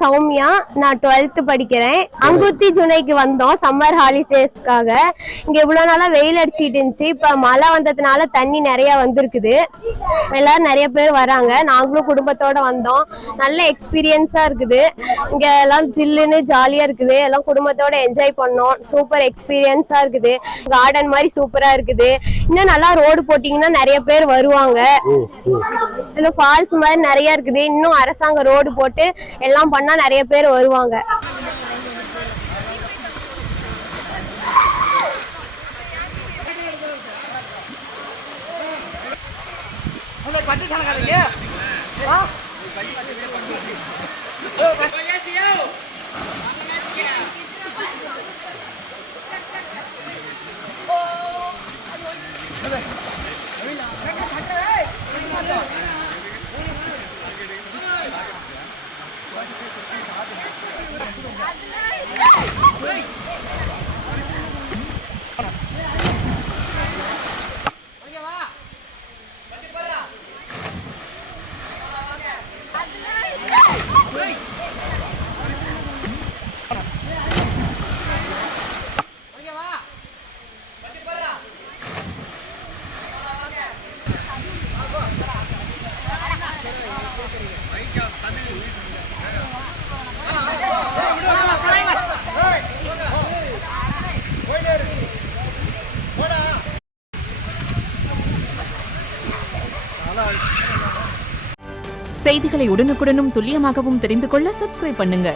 சௌமியா, நான் 12th படிக்கிறேன். அங்குத்தி ஜுனைக்கு வந்தோம் சம்மர் ஹாலிடேஸ்க்காக. இங்க இவ்வளவு நாளா வெயில் அடிச்சிட்டு இருந்துச்சு. இப்ப மழை வந்ததுனால தண்ணி நிறைய வந்திருக்குது. எல்லாரும் நிறைய பேர் வராங்க. நாங்களும் குடும்பத்தோட வந்தோம். நல்ல எக்ஸ்பீரியன்ஸா இருக்குது. இங்க எல்லாம் ஜில்லுன்னு ஜாலியா இருக்குது. எல்லாம் குடும்பத்தோட என்ஜாய் பண்ணோம். சூப்பர் எக்ஸ்பீரியன்ஸா இருக்குது. கார்டன் மாதிரி சூப்பரா இருக்குது. இன்னும் நல்லா ரோடு போட்டீங்கன்னா நிறைய பேர் வருவாங்க. இன்னும் ஃபால்ஸ் மாதிரி நிறைய இருக்குது. இன்னும் அரசாங்க ரோடு போட்டு எல்லாம் பண்ணா நிறைய பேர் வருவாங்க. செய்திகளை உடனுக்குடனும் துல்லியமாகவும் தெரிந்து கொள்ள சப்ஸ்கிரைப் பண்ணுங்க.